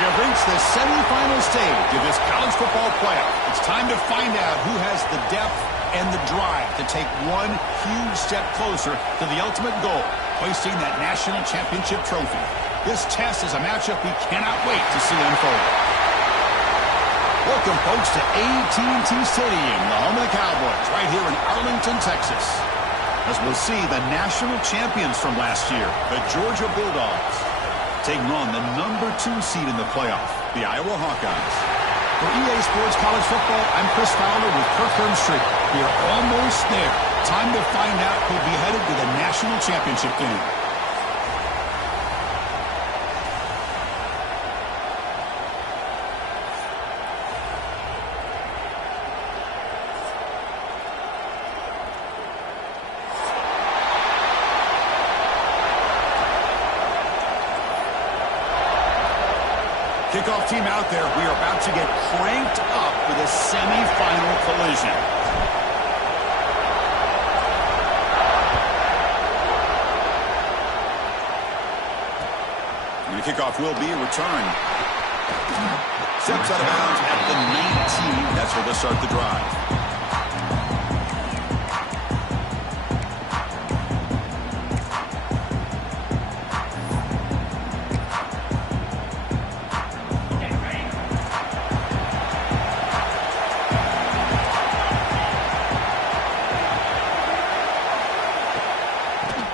We have reached the semifinal stage of this college football playoff. It's time to find out who has the depth and the drive to take one huge step closer to the ultimate goal, hoisting that national championship trophy. This test is a matchup we cannot wait to see unfold. Welcome, folks, to AT&T Stadium, the home of the Cowboys, right here in Arlington, Texas. As we'll see the national champions from last year, the Georgia Bulldogs, taking on the number 2 seed in the playoff, the Iowa Hawkeyes. For EA Sports College Football, I'm Chris Fowler with Kirk Herbstreit. We are almost there. Time to find out who'll be headed to the national championship game. Kickoff team out there. We are about to get cranked up for the semifinal collision. And the kickoff will be a return. Steps out of bounds at the 19. That's where they'll start the drive.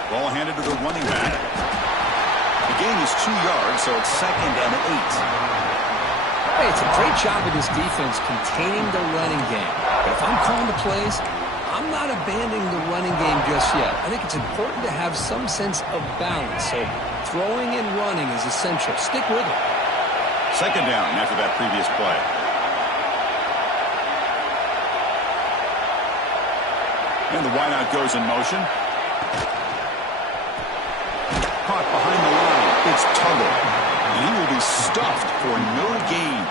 Ball handed to the running back. The gain is 2 yards, so it's 2nd and 8. Hey, it's a great job of this defense containing the running game. But if I'm calling the plays, I'm not abandoning the running game just yet. I think it's important to have some sense of balance. So throwing and running is essential. Stick with it. 2nd down after that previous play. And the wideout goes in motion. Caught behind the line. It's Tuggle. And he will be stuffed for no gain.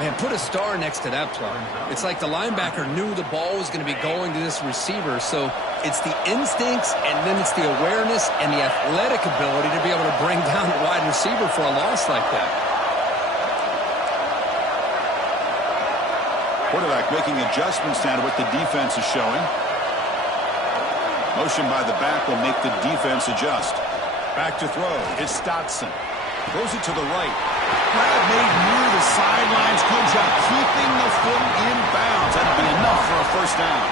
Man, put a star next to that play. It's like the linebacker knew the ball was going to be going to this receiver. So it's the instincts, and then it's the awareness and the athletic ability to be able to bring down the wide receiver for a loss like that. Quarterback making adjustments now to what the defense is showing. Motion by the back will make the defense adjust. Back to throw. It's Stotson. Throws it to the right. Grab made near the sidelines. Good job keeping the foot in bounds. That'll be enough for a first down.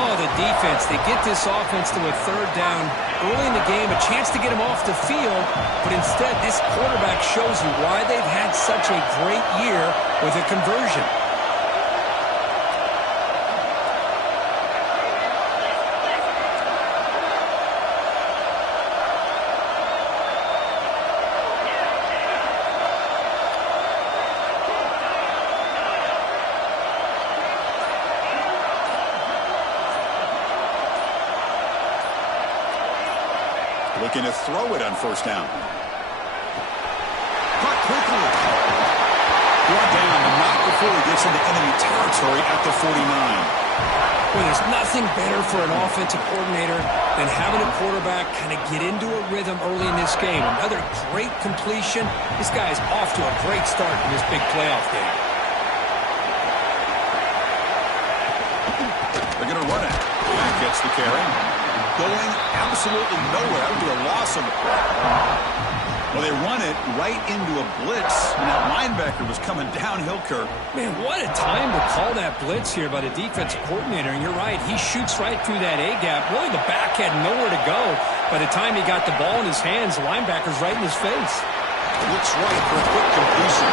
Oh, the defense. They get this offense to a 3rd down early in the game, a chance to get him off the field, but instead this quarterback shows you why they've had such a great year with a conversion. Looking to throw it on 1st down. before he gets into enemy territory at the 49. Well, there's nothing better for an offensive coordinator than having a quarterback kind of get into a rhythm early in this game. Another great completion. This guy is off to a great start in this big playoff game. They're going to run it. That gets the carry. Going absolutely nowhere to a loss of the play. Well, they run it right into a blitz, and that linebacker was coming downhill, Kirk. Man, what a time to call that blitz here by the defensive coordinator. And you're right, he shoots right through that A-gap. Really, the back had nowhere to go. By the time he got the ball in his hands, the linebacker's right in his face. Looks right for a quick completion.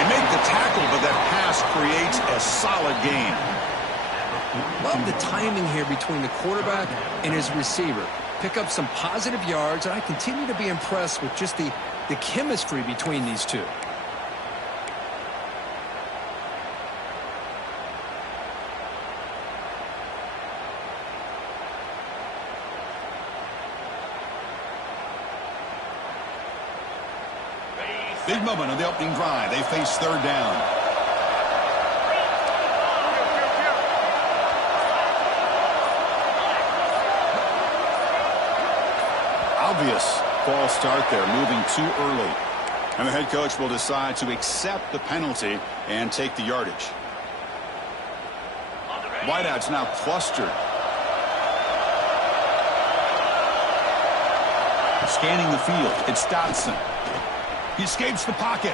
They make the tackle, but that pass creates a solid gain. Love the timing here between the quarterback and his receiver. Pick up some positive yards, and I continue to be impressed with just the chemistry between these two. Big moment on the opening drive. They face third down. Obvious false start there, moving too early. And the head coach will decide to accept the penalty and take the yardage. Wideouts now clustered. Scanning the field, it's Dotson. He escapes the pocket.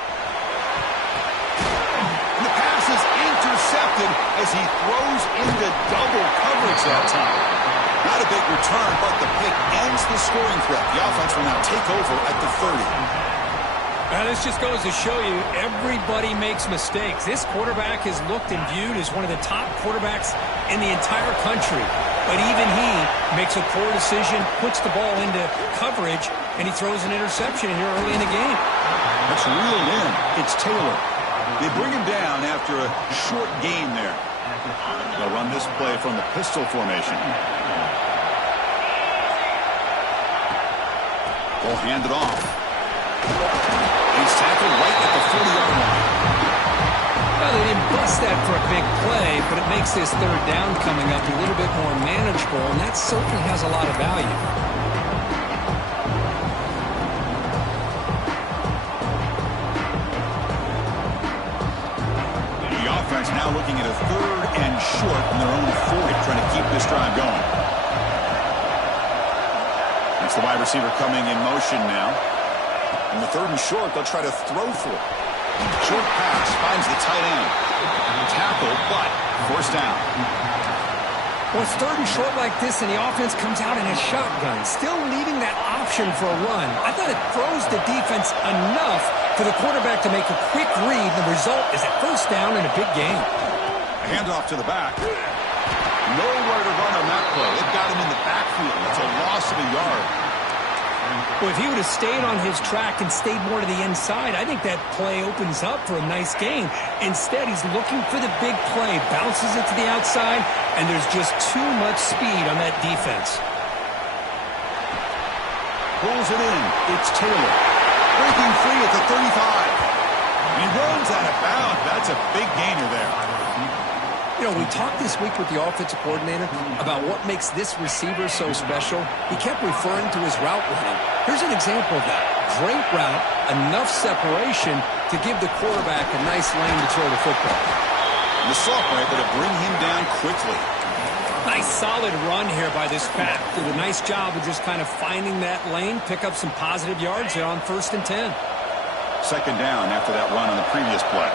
And the pass is intercepted as he throws into double coverage that time. Not a big return, but the pick ends the scoring threat. The offense will now take over at the 30. Now, this just goes to show you everybody makes mistakes. This quarterback is looked and viewed as one of the top quarterbacks in the entire country. But even he makes a poor decision, puts the ball into coverage, and he throws an interception here early in the game. That's reeled in. It's Taylor. They bring him down after a short gain there. They'll run this play from the pistol formation. Will hand it off. He's tackled right at the 40-yard line. Well, they didn't bust that for a big play, but it makes this third down coming up a little bit more manageable, and that certainly has a lot of value. The offense now looking at a third and short from their own 40, trying to keep this drive going. That's the wide receiver coming in motion now. In the third and short, they'll try to throw for it. Short pass finds the tight end. Tackle, but first down. Well, it's third and short like this, and the offense comes out in a shotgun, still leaving that option for a run. I thought it throws the defense enough for the quarterback to make a quick read. The result is a first down in a big game. A handoff to the back. Nowhere to run on that play. They've got him in the backfield. It's a loss of a yard. Well, if he would have stayed on his track and stayed more to the inside, I think that play opens up for a nice gain. Instead, he's looking for the big play, bounces it to the outside, and there's just too much speed on that defense. Pulls it in. It's Taylor. Breaking free at the 35. He runs out of bounds. That's a big gainer there. You know, we talked this week with the offensive coordinator about what makes this receiver so special. He kept referring to his route running. Here's an example of that. Great route, enough separation to give the quarterback a nice lane to throw the football. The sophomore able to bring him down quickly. Nice solid run here by this back. Did a nice job of just kind of finding that lane, pick up some positive yards there on 1st and 10. Second down after that run on the previous play.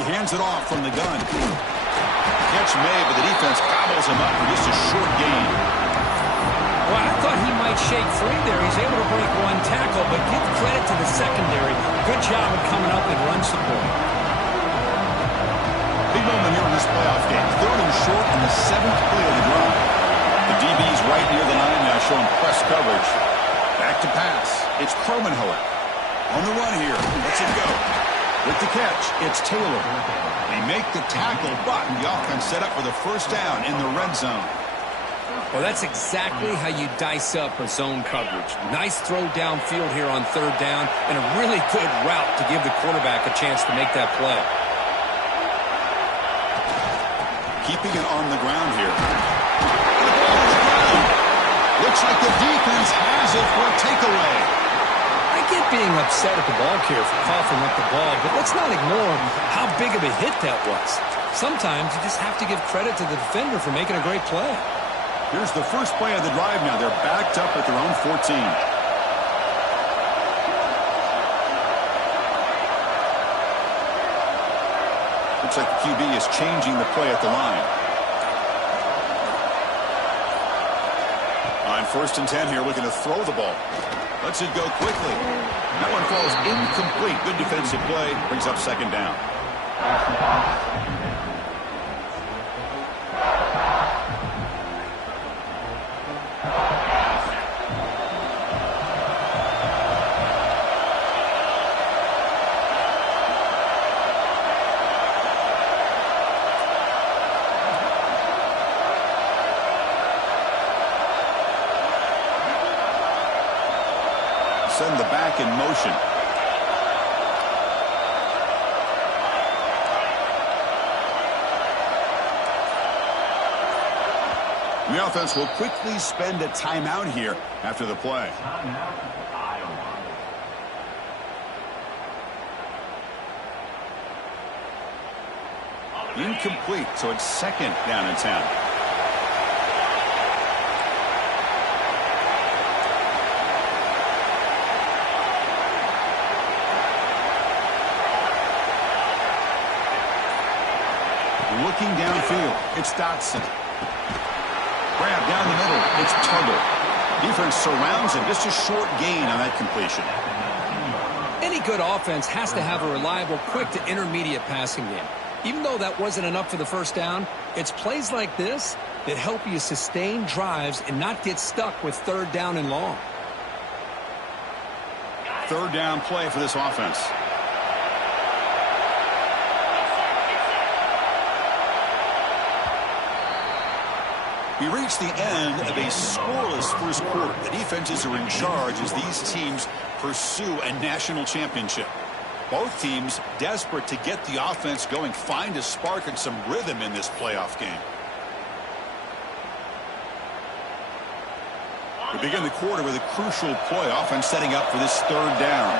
He hands it off from the gun. Catch made, but the defense gobbles him up for just a short gain. Well, I thought he might shake free there. He's able to break one tackle, but give credit to the secondary. Good job of coming up and run support. Big moment here in this playoff game. Third and short in the 7th play of the drive. The DB's right near the line now showing press coverage. Back to pass. It's Kromenhoek. On the run here. Lets it go. With the catch, it's Taylor. They make the tackle, but the offense set up for the first down in the red zone. Well, that's exactly how you dice up a zone coverage. Nice throw downfield here on third down, and a really good route to give the quarterback a chance to make that play. Keeping it on the ground here. And the ball on the ground. Looks like the defense has it for a takeaway. I get being upset at the ball carrier for coughing up the ball, but let's not ignore how big of a hit that was. Sometimes you just have to give credit to the defender for making a great play. Here's the first play of the drive now. They're backed up at their own 14. Looks like the QB is changing the play at the line. On 1st and 10 here, looking to throw the ball. Lets it go quickly. That one falls incomplete. Good defensive play. Brings up 2nd down. Send the back in motion. The offense will quickly spend a timeout here after the play. Incomplete, so it's 2nd down and 10. Looking downfield, it's Dotson. Grab down the middle, it's Tuggle. Defense surrounds him, just a short gain on that completion. Any good offense has to have a reliable, quick to intermediate passing game. Even though that wasn't enough for the first down, it's plays like this that help you sustain drives and not get stuck with 3rd down and long. 3rd down play for this offense. We reach the end of a scoreless first quarter. The defenses are in charge as these teams pursue a national championship. Both teams desperate to get the offense going, find a spark and some rhythm in this playoff game. We begin the quarter with a crucial play, offense setting up for this 3rd down.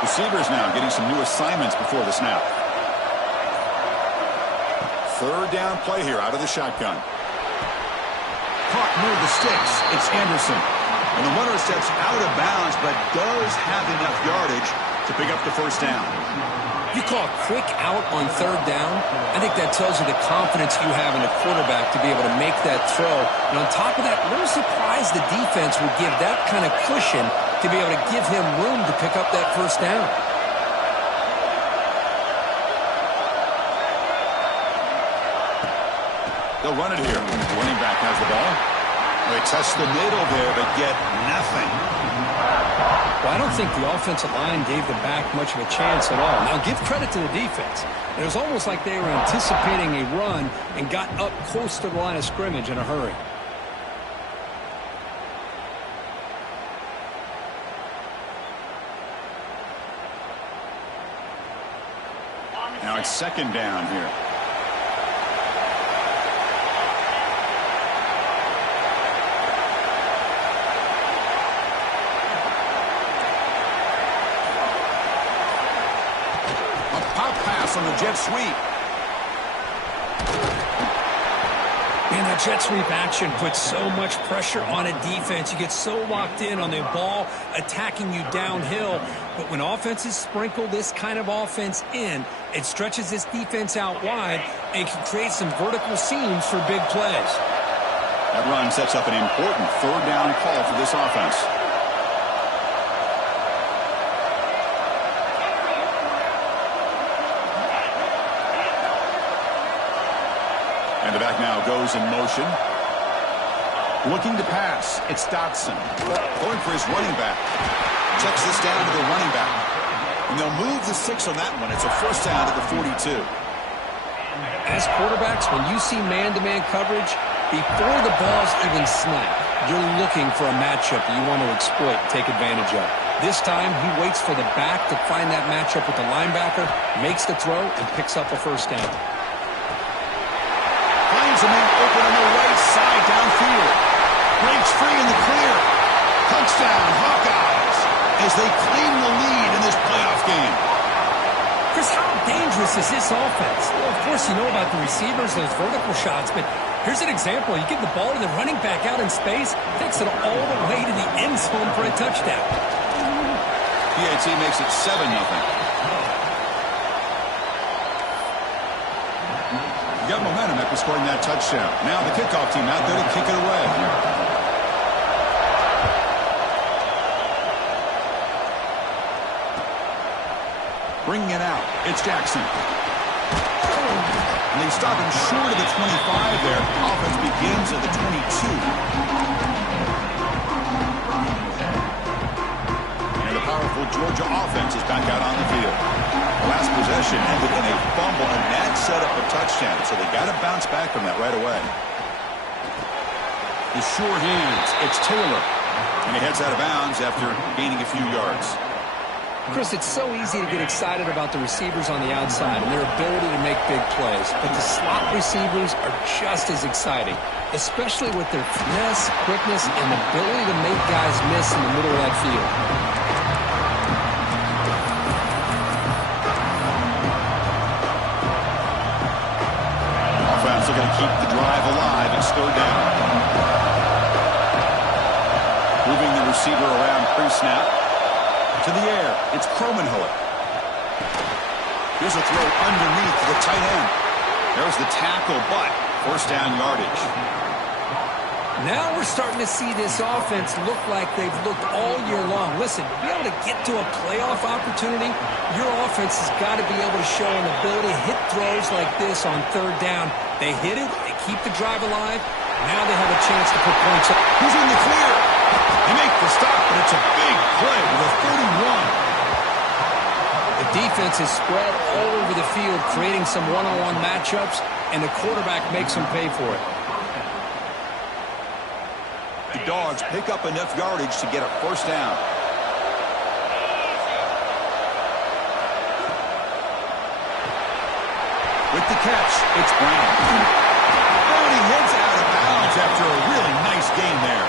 Receivers now getting some new assignments before the snap. 3rd down play here out of the shotgun. Caught near the sticks. It's Anderson. And the runner steps out of bounds, but does have enough yardage to pick up the 1st down. You call a quick out on 3rd down. I think that tells you the confidence you have in the quarterback to be able to make that throw. And on top of that, a little surprised the defense would give that kind of cushion to be able to give him room to pick up that 1st down. They'll run it here. The running back has the ball. They test the middle there, but get nothing. Well, I don't think the offensive line gave the back much of a chance at all. Now, give credit to the defense. It was almost like they were anticipating a run and got up close to the line of scrimmage in a hurry. Now it's 2nd down here. On the jet sweep. Man, that jet sweep action puts so much pressure on a defense. You get so locked in on the ball attacking you downhill. But when offenses sprinkle this kind of offense in, it stretches this defense out wide and can create some vertical seams for big plays. That run sets up an important 3rd down call for this offense. And the back now goes in motion. Looking to pass. It's Dotson. Going for his running back. Checks this down to the running back. And they'll move the 6 on that one. It's a 1st down to the 42. As quarterbacks, when you see man-to-man coverage, before the ball's even snapped, you're looking for a matchup that you want to exploit and take advantage of. This time, he waits for the back to find that matchup with the linebacker, makes the throw, and picks up a first down. Finds a man open on the right side downfield. Breaks free in the clear. Touchdown, Hawkeyes, as they claim the lead in this playoff game. Chris, how dangerous is this offense? Well, of course, you know about the receivers, those vertical shots, but here's an example. You give the ball to the running back out in space, takes it all the way to the end zone for a touchdown. PAT makes it 7-0. You got momentum after scoring that touchdown. Now the kickoff team out there to kick it away. Bringing it out, it's Jackson. And they stop him short of the 25 there. Offense begins at the 22. And the powerful Georgia offense is back out on the field. The last possession ended in a fumble, and that set up a touchdown, so they got to bounce back from that right away. The sure hands, it's Taylor. And he heads out of bounds after gaining a few yards. Chris, it's so easy to get excited about the receivers on the outside and their ability to make big plays, but the slot receivers are just as exciting, especially with their finesse, quickness, and the ability to make guys miss in the middle of that field. Offense looking to keep the drive alive. It's third down. Moving the receiver around pre-snap. To the air, it's Kromenhoek. Here's a throw underneath to the tight end. There's the tackle, but first down yardage. Now we're starting to see this offense look like they've looked all year long. Listen, to be able to get to a playoff opportunity, your offense has got to be able to show an ability to hit throws like this on third down. They hit it, they keep the drive alive. Now they have a chance to put points up. Who's in the clear? They make the stop, but it's a big play with a 31. The defense is spread all over the field, creating some one-on-one matchups, and the quarterback makes them pay for it. The Dogs pick up enough yardage to get a first down. With the catch, it's Brown. And he heads out of bounds after a really nice gain there.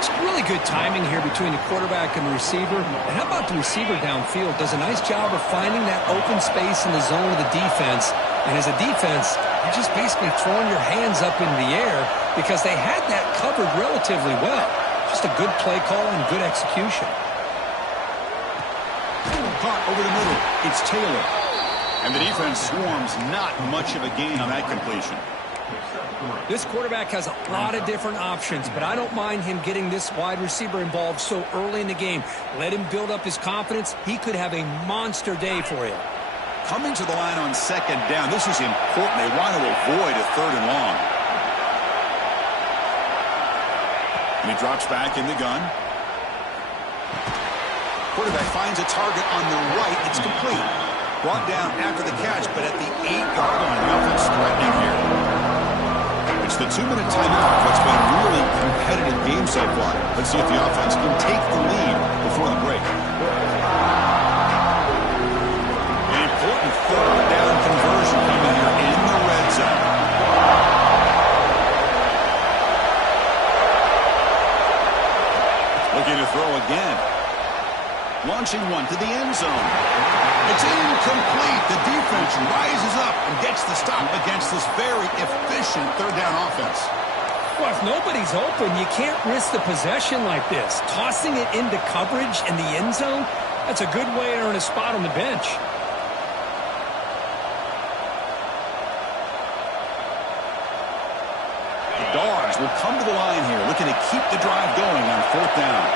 It's really good timing here between the quarterback and the receiver. And how about the receiver downfield? Does a nice job of finding that open space in the zone of the defense. And as a defense, you're just basically throwing your hands up in the air because they had that covered relatively well. Just a good play call and good execution. Caught over the middle. It's Taylor. And the defense swarms not much of a gain on that completion. This quarterback has a lot of different options, but I don't mind him getting this wide receiver involved so early in the game. Let him build up his confidence. He could have a monster day for you. Coming to the line on second down, this is important. They want to avoid a third and long. And he drops back in the gun. Quarterback finds a target on the right. It's complete. Brought down after the catch, but at the 8-yard line, the offense threatening here. It's the 2-minute timeout. What's been a really competitive game so far. Let's see if the offense can take the lead before the break. An important third down conversion coming here in the red zone. Looking to throw again. Launching one to the end zone. It's incomplete. The defense rises up and gets the stop against this very efficient third down offense. Well, if nobody's open, you can't risk the possession like this. Tossing it into coverage in the end zone, that's a good way to earn a spot on the bench. The Dogs will come to the line here, looking to keep the drive going on fourth down.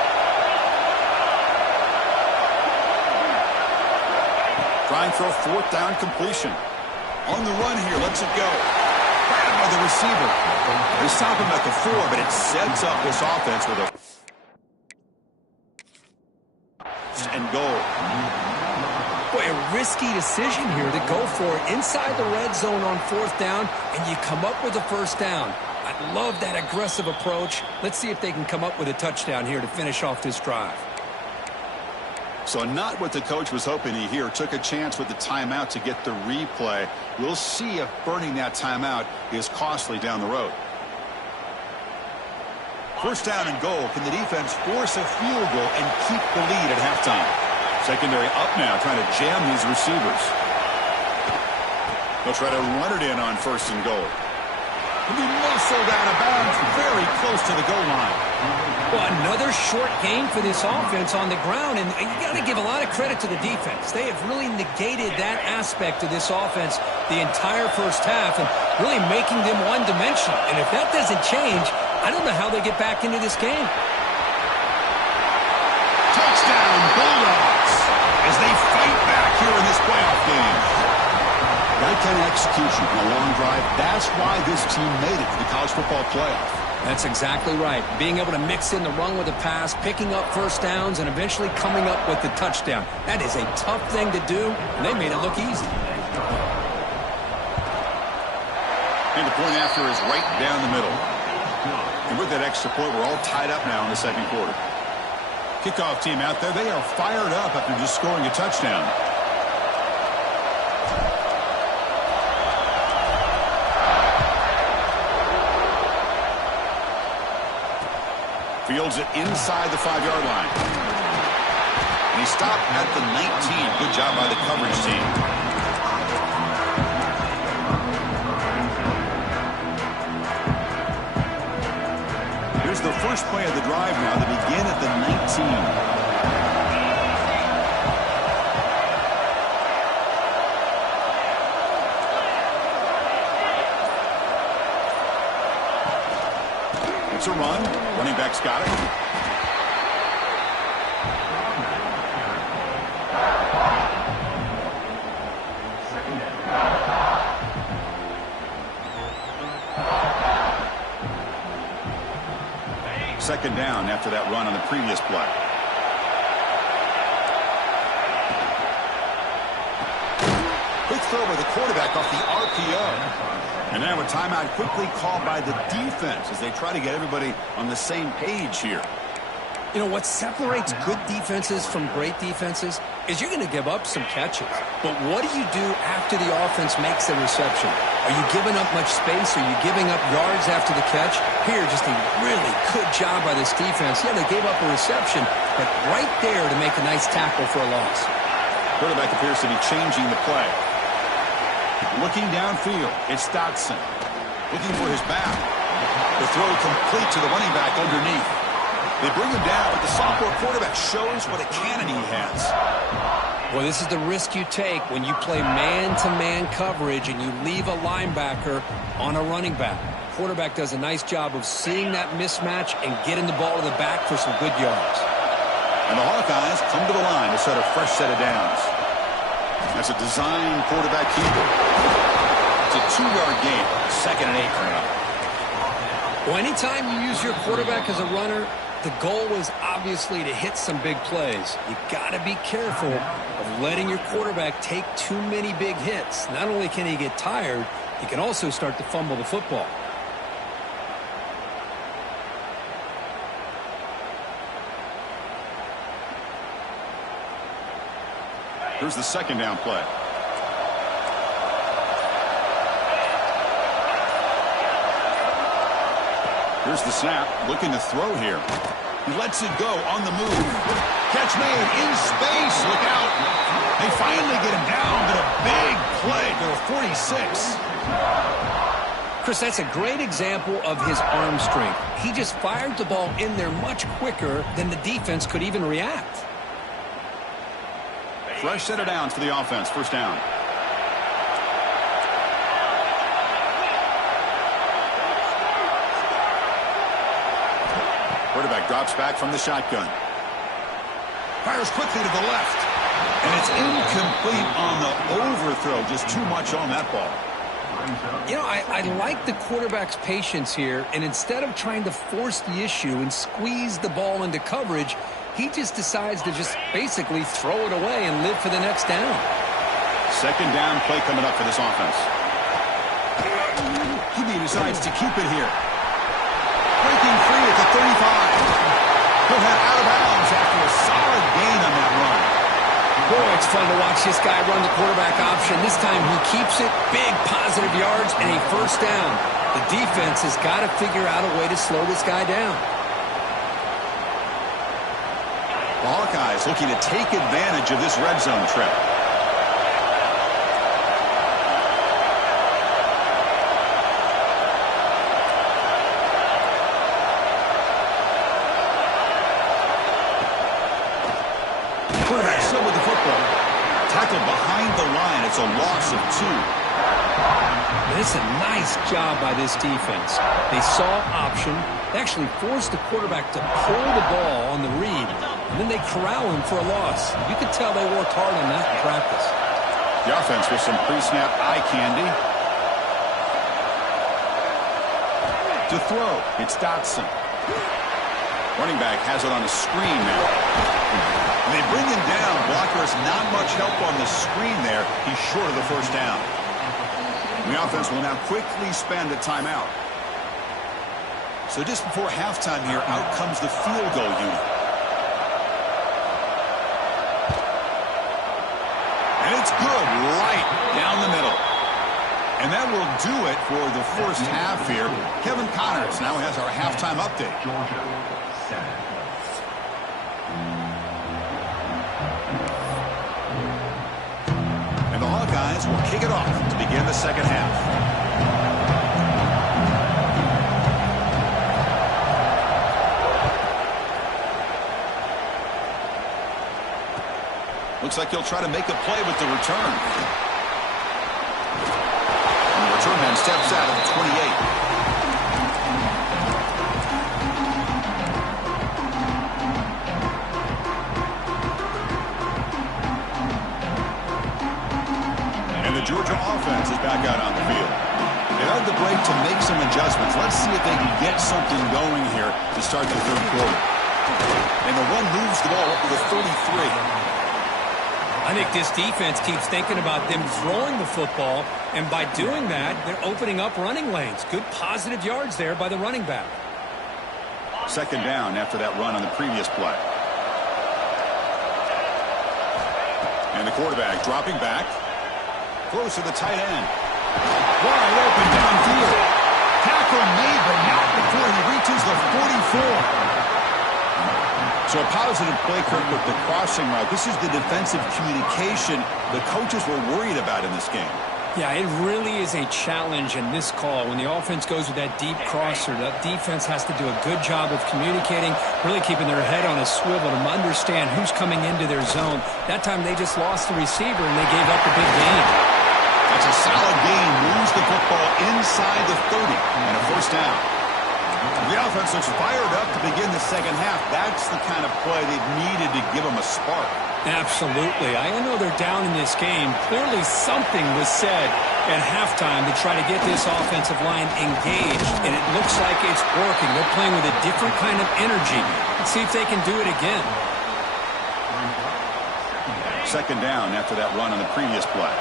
Trying for a fourth down completion. On the run here, lets it go. Grabbed by the receiver. They stop him at the 4, but it sets up this offense with a and goal. Boy, a risky decision here to go for it inside the red zone on 4th down, and you come up with a first down. I love that aggressive approach. Let's see if they can come up with a touchdown here to finish off this drive. So not what the coach was hoping to hear. Took a chance with the timeout to get the replay. We'll see if burning that timeout is costly down the road. First down and goal. Can the defense force a field goal and keep the lead at halftime? Secondary up now, trying to jam these receivers. They'll try to run it in on first and goal. He'll be muscled out of bounds, very close to the goal line. Well, another short gain for this offense on the ground, and you got to give a lot of credit to the defense. They have really negated that aspect of this offense the entire first half and really making them one-dimensional. And if that doesn't change, I don't know how they get back into this game. Touchdown, Bulldogs, as they fight back here in this playoff game. That kind of execution in a long drive, that's why this team made it to the college football playoff. That's exactly right. Being able to mix in the run with the pass, picking up first downs, and eventually coming up with the touchdown. That is a tough thing to do, and they made it look easy. And the point after is right down the middle. And with that extra point, we're all tied up now in the second quarter. Kickoff team out there, they are fired up after just scoring a touchdown. Fields it inside the 5-yard line. And he stopped at the 19. Good job by the coverage team. Here's the first play of the drive now. They begin at the 19. It's a run. Running back's got it. Second down after that run on the previous play. Quick throw by the quarterback off the RPO. And now a timeout quickly called by the defense as they try to get everybody on the same page here. You know, what separates good defenses from great defenses is you're going to give up some catches. But what do you do after the offense makes the reception? Are you giving up much space? Are you giving up yards after the catch? Here, just a really good job by this defense. Yeah, they gave up a reception, but right there to make a nice tackle for a loss. Quarterback appears to be changing the play. Looking downfield, it's Dotson. Looking for his back. The throw complete to the running back underneath. They bring him down, but the sophomore quarterback shows what a cannon he has. Well, this is the risk you take when you play man-to-man coverage and you leave a linebacker on a running back. Quarterback does a nice job of seeing that mismatch and getting the ball to the back for some good yards. And the Hawkeyes come to the line to set a fresh set of downs. That's a design quarterback keeper. It's a 2-yard gain. 2nd and 8 coming up. Well, anytime you use your quarterback as a runner, the goal is obviously to hit some big plays. You got to be careful of letting your quarterback take too many big hits. Not only can he get tired, he can also start to fumble the football. Here's the second down play. Here's the snap, looking to throw here. He lets it go on the move. Catch made in space. Look out. They finally get him down, but a big play to the 46. Chris, that's a great example of his arm strength. He just fired the ball in there much quicker than the defense could even react. Fresh set of downs for the offense. First down. Quarterback drops back from the shotgun. Fires quickly to the left. And it's incomplete on the overthrow. Just too much on that ball. You know, I like the quarterback's patience here, and instead of trying to force the issue and squeeze the ball into coverage, he just decides to just basically throw it away and live for the next down. Second down play coming up for this offense. He decides to keep it here. Breaking free at the 35. He'll head out of bounds after a solid gain on that run. Boy, it's fun to watch this guy run the quarterback option. This time he keeps it, big positive yards, and a first down. The defense has got to figure out a way to slow this guy down. The Hawkeyes looking to take advantage of this red zone trip. Quarterback still with the football. Tackled behind the line. It's a loss of 2. And it's a nice job by this defense. They saw option. They actually forced the quarterback to pull the ball on the read, and then they corral him for a loss. You could tell they worked hard on that in practice. The offense with some pre-snap eye candy. To throw, it's Dotson. Running back has it on a screen now. They bring him down. Blocker has not much help on the screen there. He's short of the first down. The offense will now quickly spend a timeout. So just before halftime here, out comes the field goal unit. And it's good right down the middle. And that will do it for the first half here. Kevin Connors now has our halftime update. And the Hawkeyes will kick it off to begin the second half. Looks like he'll try to make a play with the return. And the return man steps out at the 28. Georgia offense is back out on the field. They had the break to make some adjustments. Let's see if they can get something going here to start the third quarter. And the one moves the ball up to the 33. I think this defense keeps thinking about them throwing the football, and by doing that, they're opening up running lanes. Good positive yards there by the running back. Second down after that run on the previous play. And the quarterback dropping back. Close to the tight end. Wide open downfield. Tackle made, but not before he reaches the 44. So a positive play, Kirk, with the crossing route. This is the defensive communication the coaches were worried about in this game. Yeah, it really is a challenge in this call. When the offense goes with that deep crosser, that defense has to do a good job of communicating, really keeping their head on a swivel to understand who's coming into their zone. That time they just lost the receiver and they gave up a big gain. That's a solid gain. Moves the football inside the 30 and a first down. The offense looks fired up to begin the second half. That's the kind of play they've needed to give them a spark. Absolutely. I know they're down in this game. Clearly something was said at halftime to try to get this offensive line engaged, and it looks like it's working. They're playing with a different kind of energy. Let's see if they can do it again. Second down after that run on the previous play.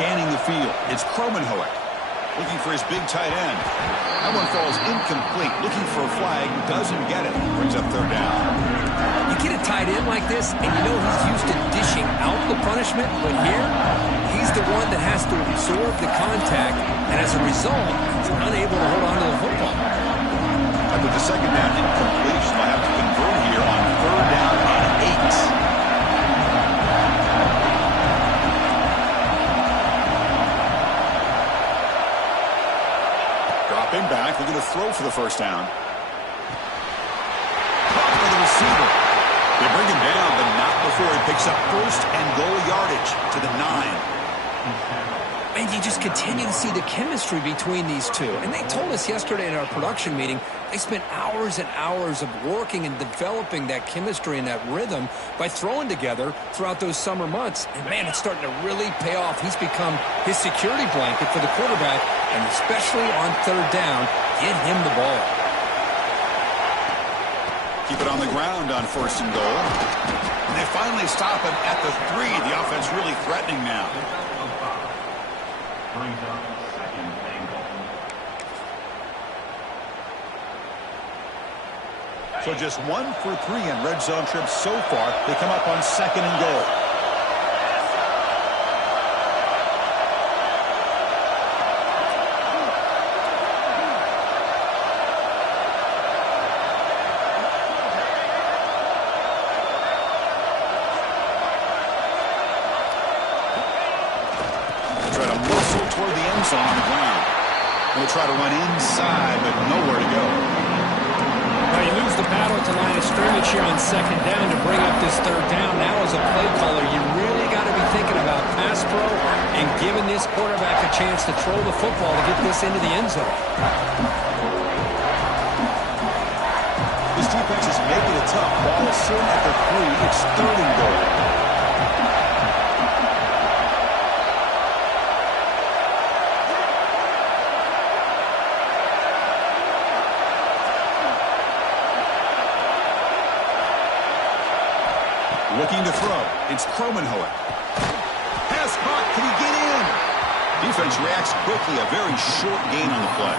Scanning the field, it's Kromenhoek looking for his big tight end. That one falls incomplete. Looking for a flag, doesn't get it. Brings up third down. You get a tight end like this, and you know he's used to dishing out the punishment, but here, he's the one that has to absorb the contact, and as a result, he's unable to hold on to the football. After the second down incompletion, they'll have to convert here on third down and 8. Dropping back, looking to throw for the first down. Caught by the receiver. They bring him down, but not before he picks up first and goal yardage to the 9. And you just continue to see the chemistry between these two. And they told us yesterday in our production meeting, they spent hours and hours of working and developing that chemistry and that rhythm by throwing together throughout those summer months. And, man, it's starting to really pay off. He's become his security blanket for the quarterback, and especially on third down, get him the ball. Keep it on the ground on 1st and goal. And they finally stop him at the 3. The offense really threatening now. So just 1 for 3 in red zone trips so far. They come up on 2nd and goal. Try to muscle toward the end zone on the ground. We'll try to run inside, but nowhere to go. Well, you lose the battle at the line of scrimmage here on 2nd down to bring up this 3rd down. Now as a play caller, you really got to be thinking about pass pro and giving this quarterback a chance to throw the football to get this into the end zone. This defense is making it tough. Ball is soon at the 3. It's 3rd and goal. Looking to throw. It's Kromenhoek. Pass caught. Can he get in? Defense reacts quickly. A very short gain on the play.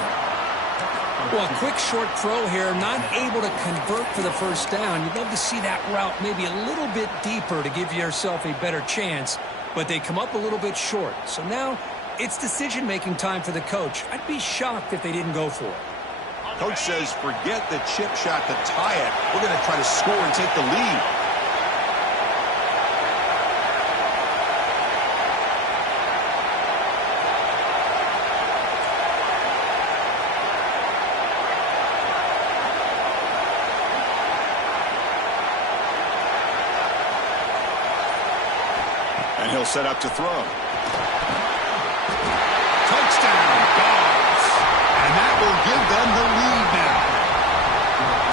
Well, a quick short throw here. Not able to convert for the 1st down. You'd love to see that route maybe a little bit deeper to give yourself a better chance. But they come up a little bit short. So now it's decision-making time for the coach. I'd be shocked if they didn't go for it. Coach says, forget the chip shot to tie it. We're going to try to score and take the lead. And he'll set up to throw. Touchdown, Dogs. And that will give them the lead now.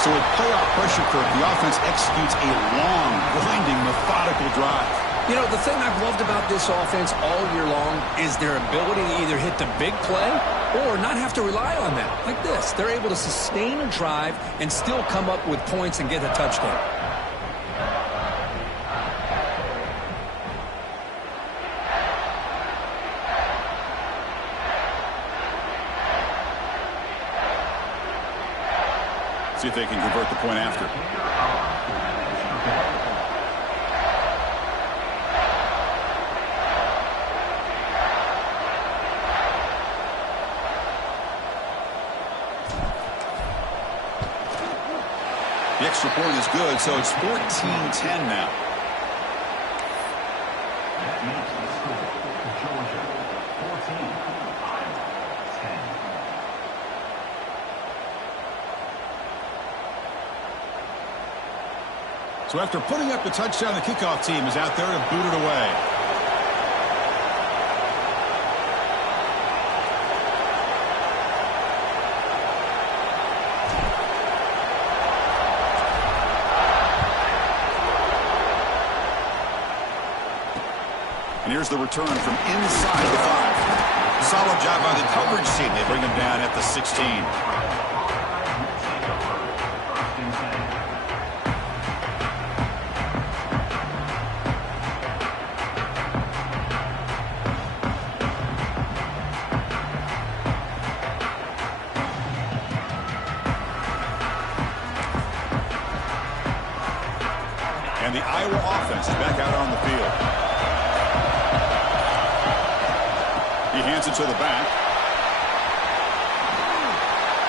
So with playoff pressure curve, the offense executes a long, grinding, methodical drive. You know, the thing I've loved about this offense all year long is their ability to either hit the big play or not have to rely on that. Like this, they're able to sustain a drive and still come up with points and get a touchdown. See if they can convert the point after. The extra point is good, so it's 14-10 now. That makes the score Georgia 14, Iowa 10. So after putting up the touchdown, the kickoff team is out there to boot it away. And here's the return from inside the 5. Solid job by the coverage team. They bring him down at the 16. And the Iowa offense is back out on the field. He hands it to the back.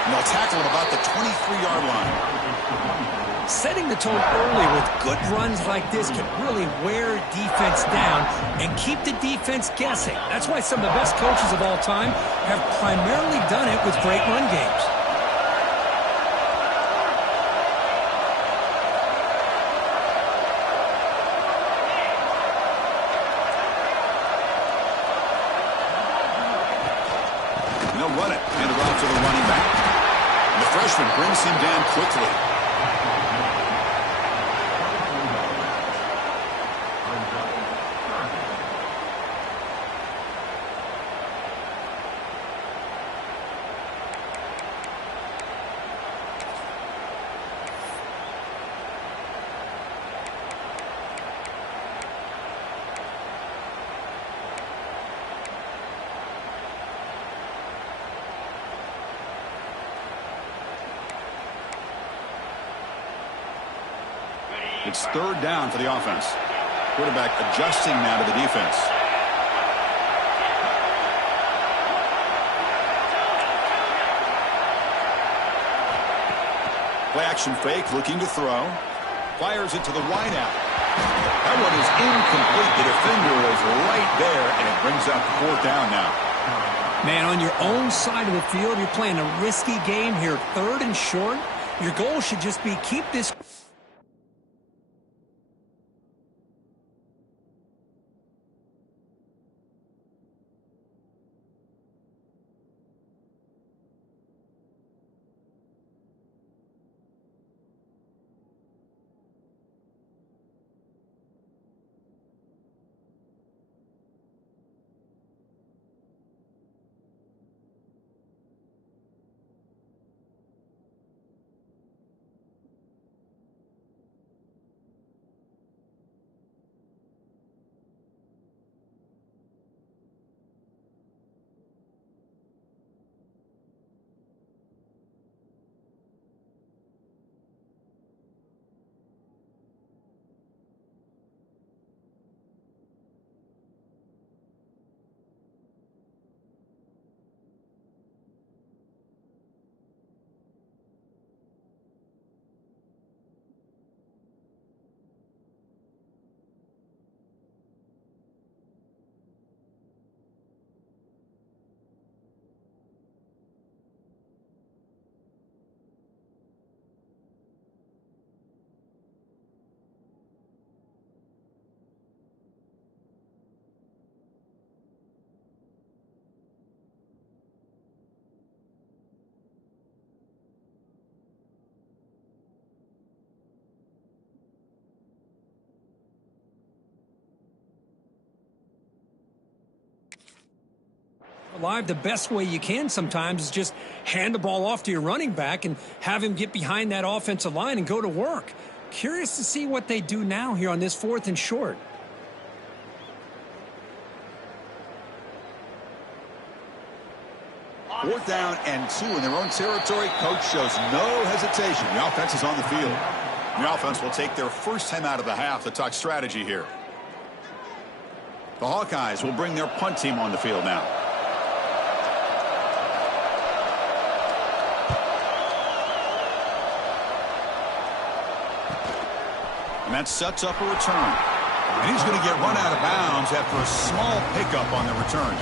And they'll tackle him about the 23-yard line. Setting the tone early with good runs like this can really wear defense down and keep the defense guessing. That's why some of the best coaches of all time have primarily done it with great run games. and brings him down quickly. It's third down for the offense. Quarterback adjusting now to the defense. Play action fake, looking to throw. Fires it to the wideout. That one is incomplete. The defender was right there, and it brings up fourth down now. Man, on your own side of the field, you're playing a risky game here. Third and short. Your goal should just be keep this. Live, the best way you can sometimes is just hand the ball off to your running back and have him get behind that offensive line and go to work. Curious to see what they do now here on this fourth and short. Fourth down and 2 in their own territory. Coach shows no hesitation. The offense is on the field. The offense will take their first time out of the half to talk strategy here. The Hawkeyes will bring their punt team on the field now. And that sets up a return. And he's going to get run out of bounds after a small pickup on the return.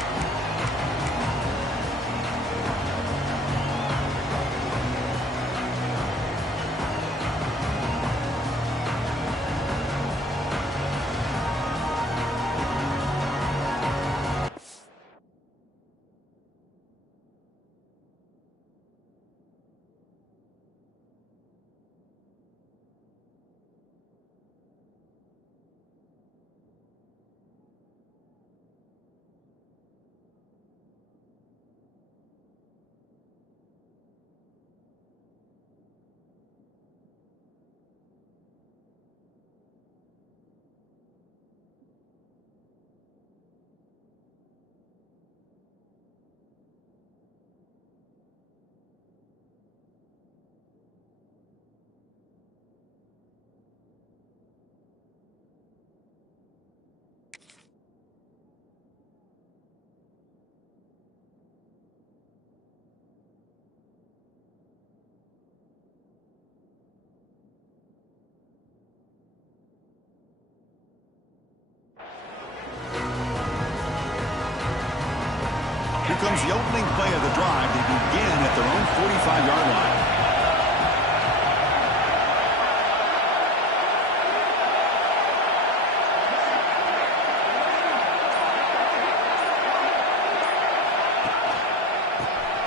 Here comes the opening play of the drive. They begin at their own 45-yard line.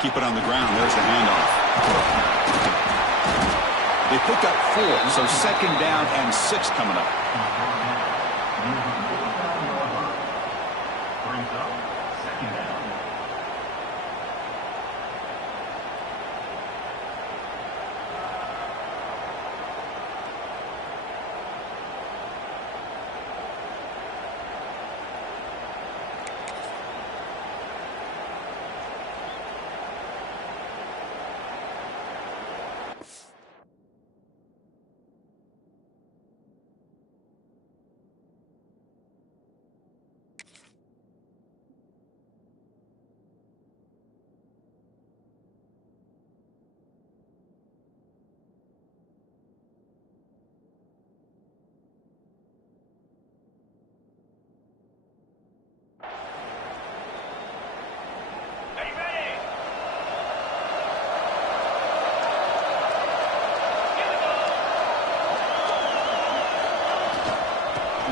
Keep it on the ground. There's the handoff. pick up 4, so second down and 6 coming up. Brings up second down.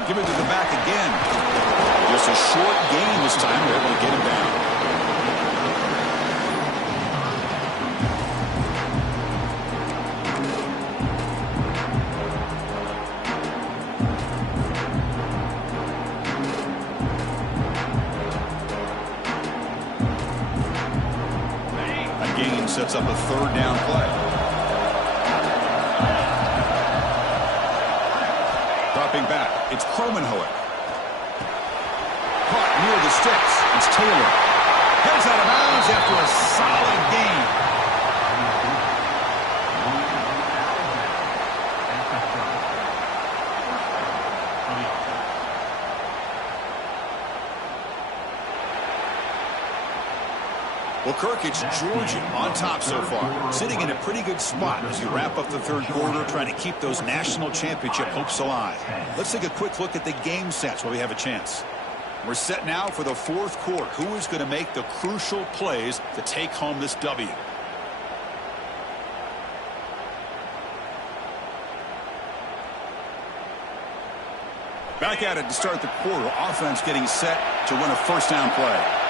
Give it to the back again. Just a short gain this time. They're able to get him down. That gain sets up a third down play. Dropping back, it's Kromenhoek. Caught near the sticks. It's Taylor. Heads out of bounds after a solid gain. Well, Kirk, it's Georgia on top so far, sitting in a pretty good spot as you wrap up the third quarter, trying to keep those national championship hopes alive. Let's take a quick look at the game sets while we have a chance. We're set now for the fourth quarter. Who is going to make the crucial plays to take home this W? Back at it to start the quarter. Offense getting set to win a first down play.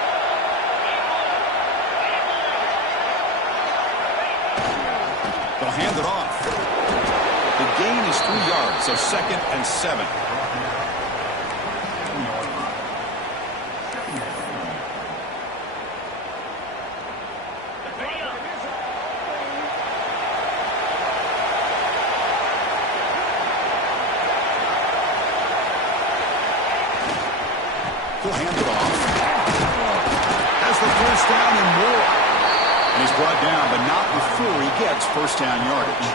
They'll hand it off. The gain is 3 yards, so second and 7. He'll hand it off. Has the first down and more. And he's brought down, but not before he gets first down yardage.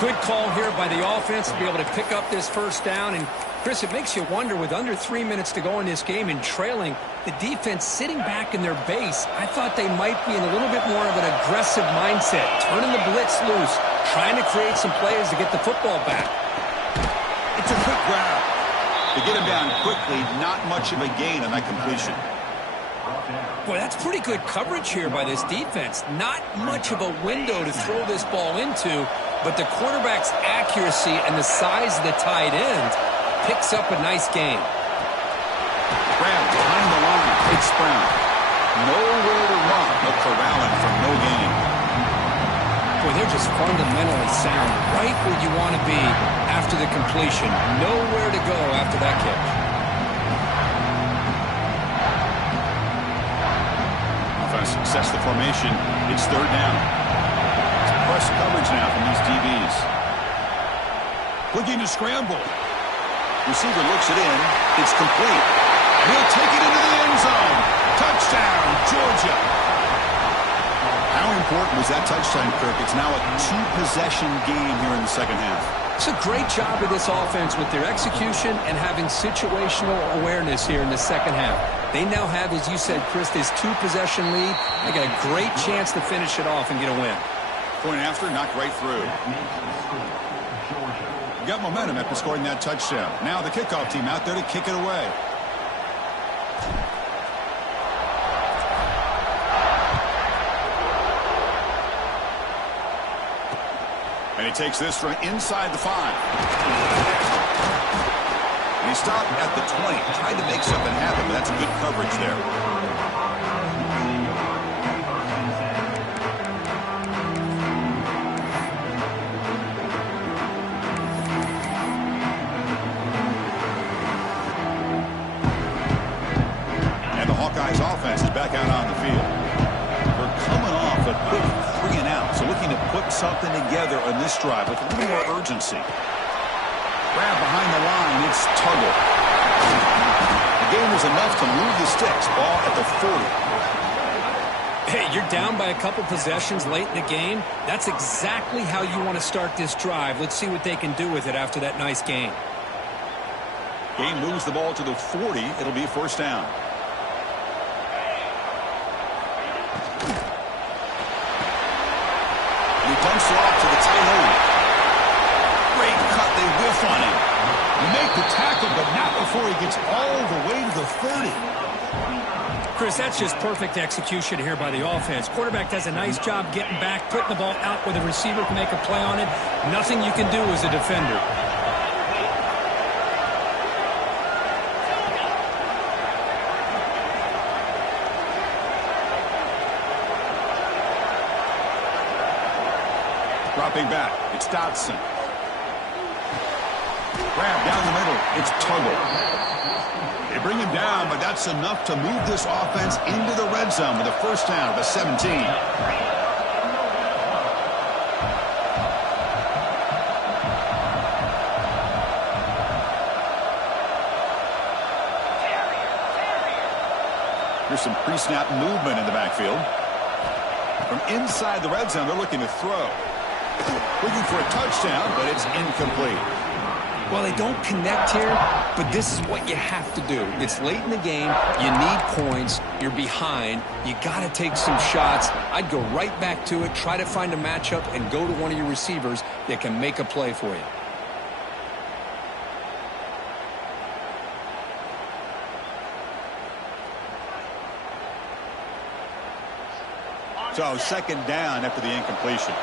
Good call here by the offense to be able to pick up this first down. And, Chris, it makes you wonder, with under 3 minutes to go in this game and trailing, the defense sitting back in their base, I thought they might be in a little bit more of an aggressive mindset, turning the blitz loose, trying to create some plays to get the football back. It's a quick grab. To get him down quickly, not much of a gain on that completion. Boy, that's pretty good coverage here by this defense. Not much of a window to throw this ball into, but the quarterback's accuracy and the size of the tight end picks up a nice gain. Grab behind the line. It's Brown. Nowhere to run, but corralling for no gain. Boy, they're just fundamentally sound, right where you want to be after the completion. Nowhere to go after that catch. Offense sets the formation. It's third down. It's press coverage now from these DBs. Looking to scramble. Receiver looks it in. It's complete. He'll take it into the end zone. Touchdown, Georgia. How important was that touchdown, Kirk? It's now a two-possession game here in the second half. It's a great job of this offense with their execution and having situational awareness here in the second half. They now have, as you said, Chris, this two-possession lead. They got a great chance to finish it off and get a win. Point after, knocked right through. Got momentum after scoring that touchdown. Now the kickoff team out there to kick it away. And he takes this from inside the 5. And he stopped at the 20. Tried to make something happen, but that's good coverage there. Buckeyes offense is back out on the field. We're coming off a quick 3 and out, so looking to put something together on this drive with a little more urgency. Grab behind the line, it's Tuggle. The gain is enough to move the sticks. Ball at the 40. Hey, you're down by a couple possessions late in the game. That's exactly how you want to start this drive. Let's see what they can do with it after that nice gain. Gain moves the ball to the 40. It'll be first down. And he dumps it off to the tight end. Great cut. They whiff on him. They make the tackle, but not before he gets all the way to the 30. Chris, that's just perfect execution here by the offense. Quarterback does a nice job getting back, putting the ball out where the receiver can make a play on it. Nothing you can do as a defender. Dropping back, it's Dotson. Grab down the middle, it's Tuggle. They bring him down, but that's enough to move this offense into the red zone with a first down at the 17. Here's some pre-snap movement in the backfield. From inside the red zone, they're looking to throw. Looking for a touchdown, but it's incomplete. Well, they don't connect here, but this is what you have to do. It's late in the game. You need points. You're behind. You got to take some shots. I'd go right back to it, try to find a matchup, and go to one of your receivers that can make a play for you. So second down after the incompletion.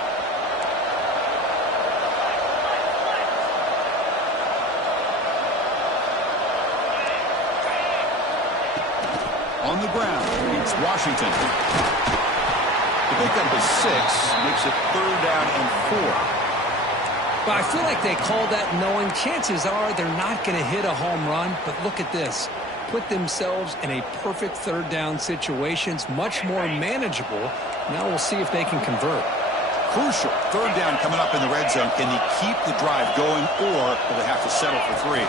On the ground, it's Washington. The pick up is 6, makes it third down and 4. But I feel like they called that knowing chances are they're not going to hit a home run. But look at this. Put themselves in a perfect third down situation. It's much more manageable. Now we'll see if they can convert. Crucial. Third down coming up in the red zone. Can he keep the drive going, or will they have to settle for 3?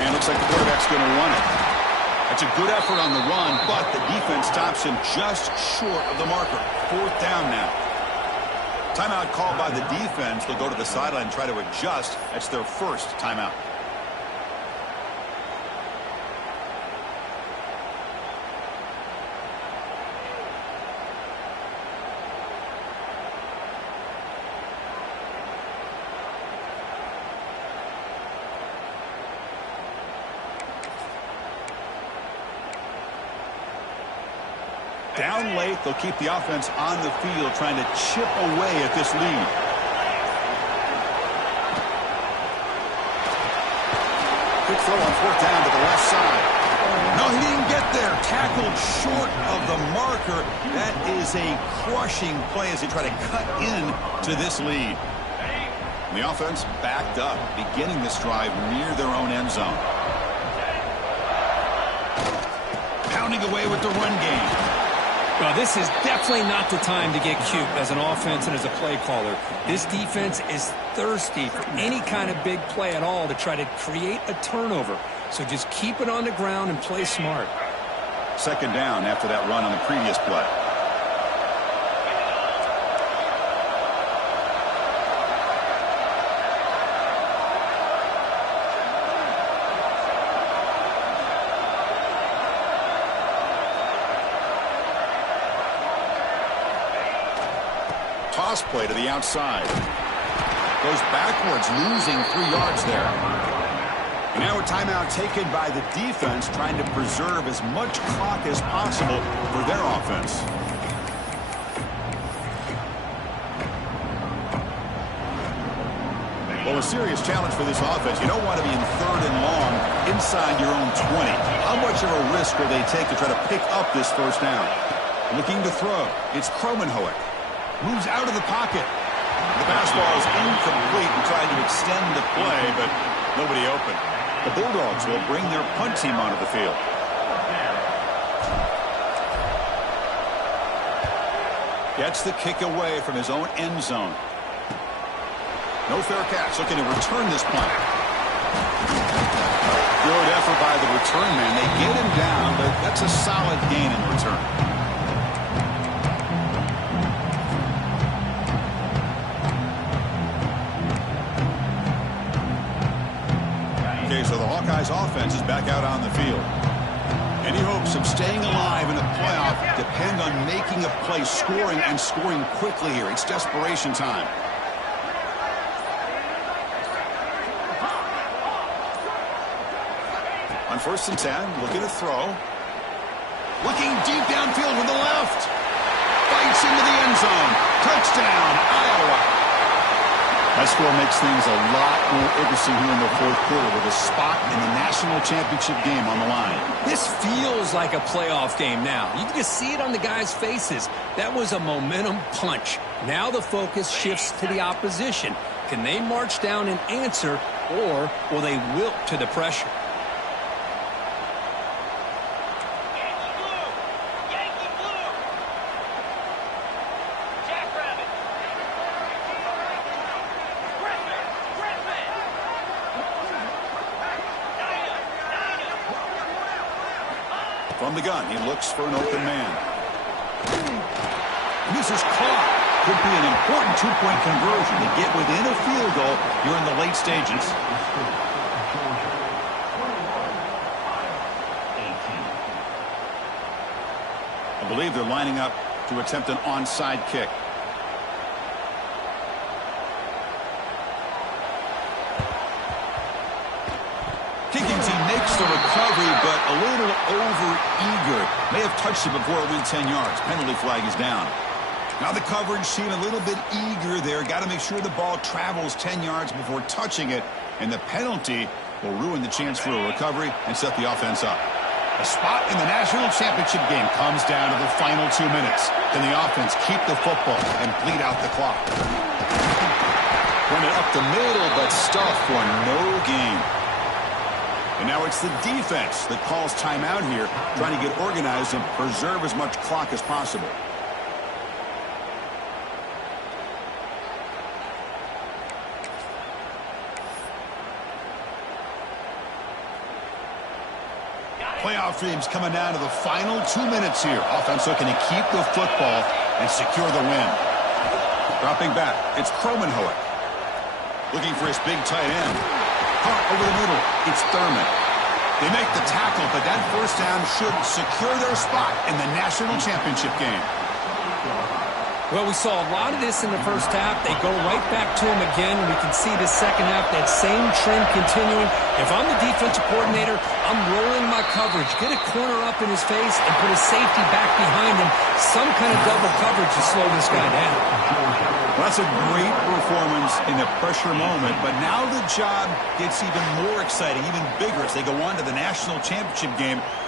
And looks like the quarterback's going to run it. That's a good effort on the run, but the defense stops him just short of the marker. Fourth down now. Timeout called by the defense. They'll go to the sideline and try to adjust. That's their first timeout. Down late, they'll keep the offense on the field trying to chip away at this lead. Quick throw on fourth down to the left side. No, he didn't get there. Tackled short of the marker. That is a crushing play as they try to cut in to this lead. And the offense backed up, beginning this drive near their own end zone. Pounding away with the run game. Well, this is definitely not the time to get cute as an offense and as a play caller. This defense is thirsty for any kind of big play at all to try to create a turnover. So just keep it on the ground and play smart. Second down after that run on the previous play. Toss play to the outside. Goes backwards, losing 3 yards there. And now a timeout taken by the defense, trying to preserve as much clock as possible for their offense. Well, a serious challenge for this offense. You don't want to be in third and long inside your own 20. How much of a risk will they take to try to pick up this first down? Looking to throw. It's Kromenhoek. Moves out of the pocket. The pass ball is incomplete and trying to extend the play, but nobody open. The Bulldogs will bring their punt team onto the field. Gets the kick away from his own end zone. No fair catch. Looking to return this punt. Good effort by the return man. They get him down, but that's a solid gain in return. Okay, so the Hawkeyes offense is back out on the field. Any hopes of staying alive in the playoff depend on making a play, scoring, and scoring quickly here. It's desperation time. On 1st and 10, looking to throw. Looking deep downfield with the left. Bites into the end zone. Touchdown, Iowa. That score makes things a lot more interesting here in the 4th quarter with a spot in the national championship game on the line. This feels like a playoff game now. You can just see it on the guys' faces. That was a momentum punch. Now the focus shifts to the opposition. Can they march down and answer, or will they wilt to the pressure? From the gun, he looks for an open man. This is caught. Could be an important two-point conversion to get within a field goal here in the late stages. I believe they're lining up to attempt an onside kick. Kiggins, he makes the recovery, but a little over-eager. May have touched it before it went 10 yards. Penalty flag is down. Now the coverage seemed a little bit eager there. Got to make sure the ball travels 10 yards before touching it. And the penalty will ruin the chance for a recovery and set the offense up. A spot in the national championship game comes down to the final 2 minutes. Can the offense keep the football and bleed out the clock? Run it up the middle, but stuffed for no gain. And now it's the defense that calls timeout here, trying to get organized and preserve as much clock as possible. Playoff dreams coming down to the final 2 minutes here. Offense looking to keep the football and secure the win. Dropping back, it's Kromenhoek. Looking for his big tight end. Caught over the middle, it's Thurman. They make the tackle, but that first down should secure their spot in the national championship game. Well, we saw a lot of this in the first half. They go right back to him again. We can see the second half, that same trend continuing. If I'm the defensive coordinator, I'm rolling my coverage. Get a corner up in his face and put a safety back behind him. Some kind of double coverage to slow this guy down. Well, that's a great performance in the pressure moment, but now the job gets even more exciting, even bigger as they go on to the national championship game.